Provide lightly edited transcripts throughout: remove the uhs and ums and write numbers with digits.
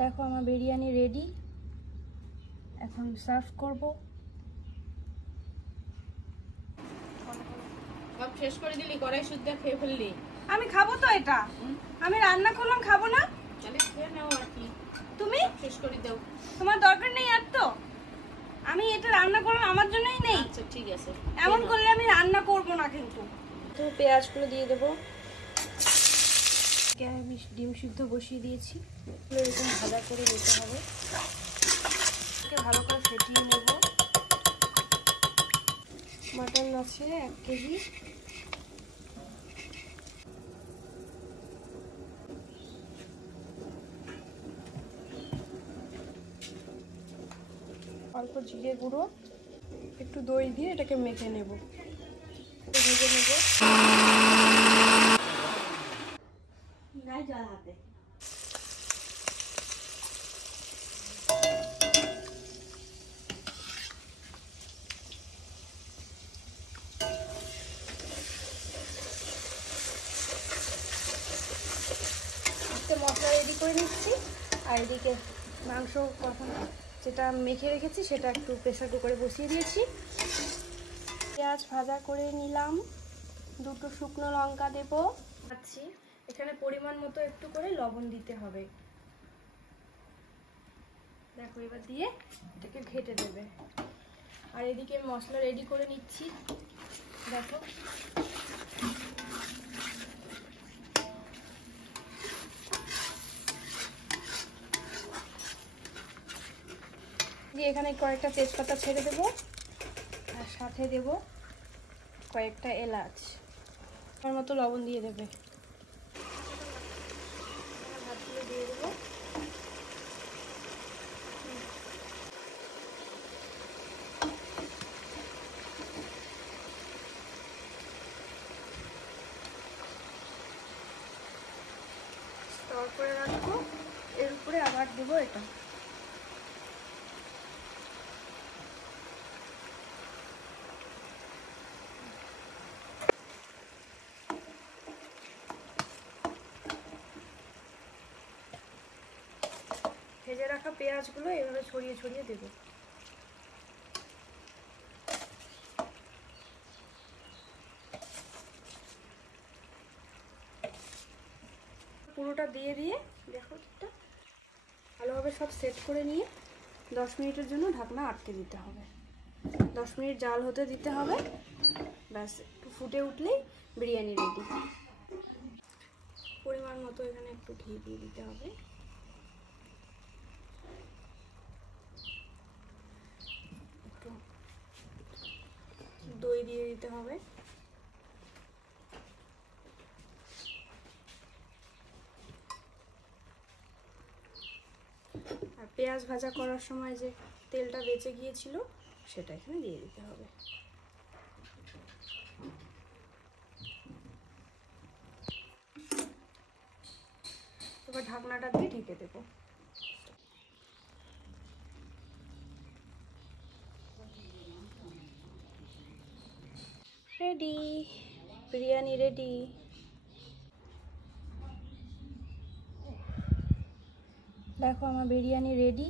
দেখো আমার বিরিয়ানি রেডি, এখন সার্ভ করব। সব শেষ করে দিলি, কড়াই শুদ্ধ খেয়ে ফেললি। আমি খাবো তো এটা, আমি রান্না করলাম, খাবো না? তাহলে খেয়ে নাও আর কি, তুমি শেষ করে দাও। তোমার দরকার নেই আর তো, আমি এটা রান্না করলাম আমার জন্যই নেই। আচ্ছা ঠিক আছে, এমন করলে আমি রান্না করব না কিন্তু। তো পেঁয়াজগুলো দিয়ে দেবো। আমি ডিম সিদ্ধ বসিয়ে দিয়েছি, এরকম ভাজা করে নিতে হবে, ভালো করে ফেটিয়ে নেব। মাটন আছে 1 কেজি। অল্প জিরে গুঁড়ো, একটু দই দিয়ে এটাকে মেখে নেব, ভেজে নেব। জল হাতে মশলা রেডি করে নিচ্ছি, আর এদিকে মাংস কষানো যেটা মেখে রেখেছি সেটা একটু প্রেসার কুকারে বসিয়ে দিয়েছি। পেঁয়াজ ভাজা করে নিলাম, 2টো শুকনো লঙ্কা দেব। আচ্ছা, এখানে পরিমাণ মতো একটু করে লবণ দিতে হবে। দেখো এবার দিয়ে এটাকে ঘেটে দেবে। আর এদিকে মশলা রেডি করে নিচ্ছি। দেখো দিয়ে এখানে কয়েকটা তেজপাতা ছেড়ে দেব, আর সাথে দেব কয়েকটা এলাচ। আমার মতো লবণ দিয়ে দেবে। ভাতগুলো দিয়ে দেবো। স্তর করে রাখবো, এর উপরে আবার দেবো এটা। ভেজে রাখা পেঁয়াজগুলো এভাবে ছড়িয়ে ছড়িয়ে দেবো। পুরোটা দিয়ে দেখো এটা ভালোভাবে সব সেট করে নিয়ে 10 মিনিটের জন্য ঢাকনা আটকে দিতে হবে। 10 মিনিট জাল হতে দিতে হবে, ব্যাস একটু ফুটে উঠলেই বিরিয়ানি রেডি। পরিমাণ মতো এখানে একটু ঘি দিয়ে দিতে হবে। একটু দই দিয়ে দিতে হবে। আর পেঁয়াজ ভাজা করার সময় যে তেলটা বেঁচে গিয়েছিল সেটা এখানে দিয়ে দিতে হবে। এবার ঢাকনাটা দিয়ে ঢেকে দেবো। Ready, biryani ready. দেখো আমার বিরিয়ানি রেডি,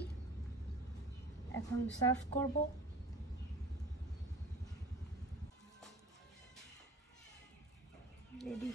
এখন সার্ভ করব। রেডি।